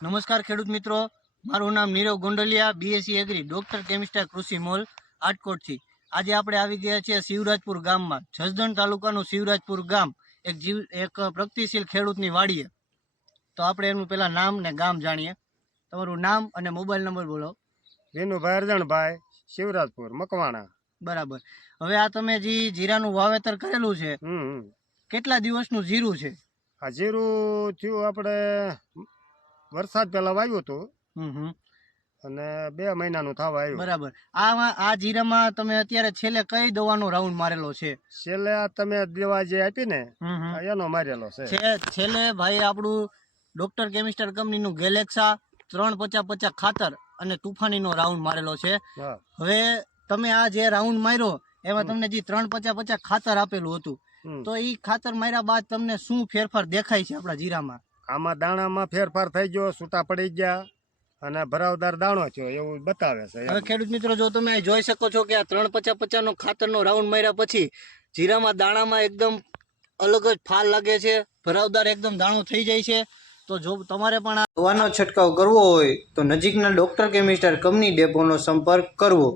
નમસ્કાર ખેડૂત મિત્રો, મારું નામ Nirav Gondaliya, BSc agri, doctor કેમિસ્ટર કૃષિ મોલ આટકોટથી. આજે આપણે આવી ગયા છીએ શિવરાજપુર ગામમાં. જસદણ તાલુકાનું શિવરાજપુર ગામ એક પ્રગતિશીલ ખેડૂતની વાડીએ. તો આપણે એનું પહેલાં નામ ને ગામ જાણીએ. તમારું નામ અને મોબાઈલ નંબર બોલો. વિનુભાઈ અરજણભાઈ, શિવરાજપુર, મકવાણા. બરાબર. હવે આ તમે જે જીરાનું વાવેતર કરેલું છે, કેટલા દિવસનું જીરું છે? આ જીરું થયું આપણે વરસાદ પહેલા વાવ્યું હતું અને 2 મહિનાનું થવા આવ્યું. બરાબર. આ જીરામાં તમે અત્યારે છેલ્લે કઈ દવાનો રાઉન્ડ મારેલો છે? છેલ્લે આ તમે દવા જે આપી ને એનો મારેલો છે. છેલ્લે ભાઈ આપણું ડોક્ટર કેમિસ્ટર કંપનીનું ગેલેક્સા 350-50 ખાતર અને તુફાનીનો રાઉન્ડ મારેલો છે. હવે તમે આ જે રાઉન્ડ માર્યો એમાં તમને જે 350-50 ખાતર આપેલું હતું, તો એ ખાતર માર્યા બાદ તમને શું ફેરફાર દેખાય છે આપણા જીરામાં? આમાં દાણામાં ફેરફાર થઈ ગયો, છૂટા પડી ગયા અને ભરાવદાર દાણો થયો એવું બતાવે છે. હવે ખેડૂત મિત્રો, જો તમે જોઈ શકો છો કે આ 350-50 નો ખાતરનો રાઉન્ડ માર્યા પછી જીરામાં દાણામાં એકદમ અલગ જ ફાલ લાગે છે, ભરાવદાર એકદમ દાણો થઈ જાય છે. તો જો તમારે પણ આ દવાનો છંટકાવ કરવો હોય તો નજીકના ડોક્ટર કેમિસ્ટર કંપની ડેપોનો સંપર્ક કરવો.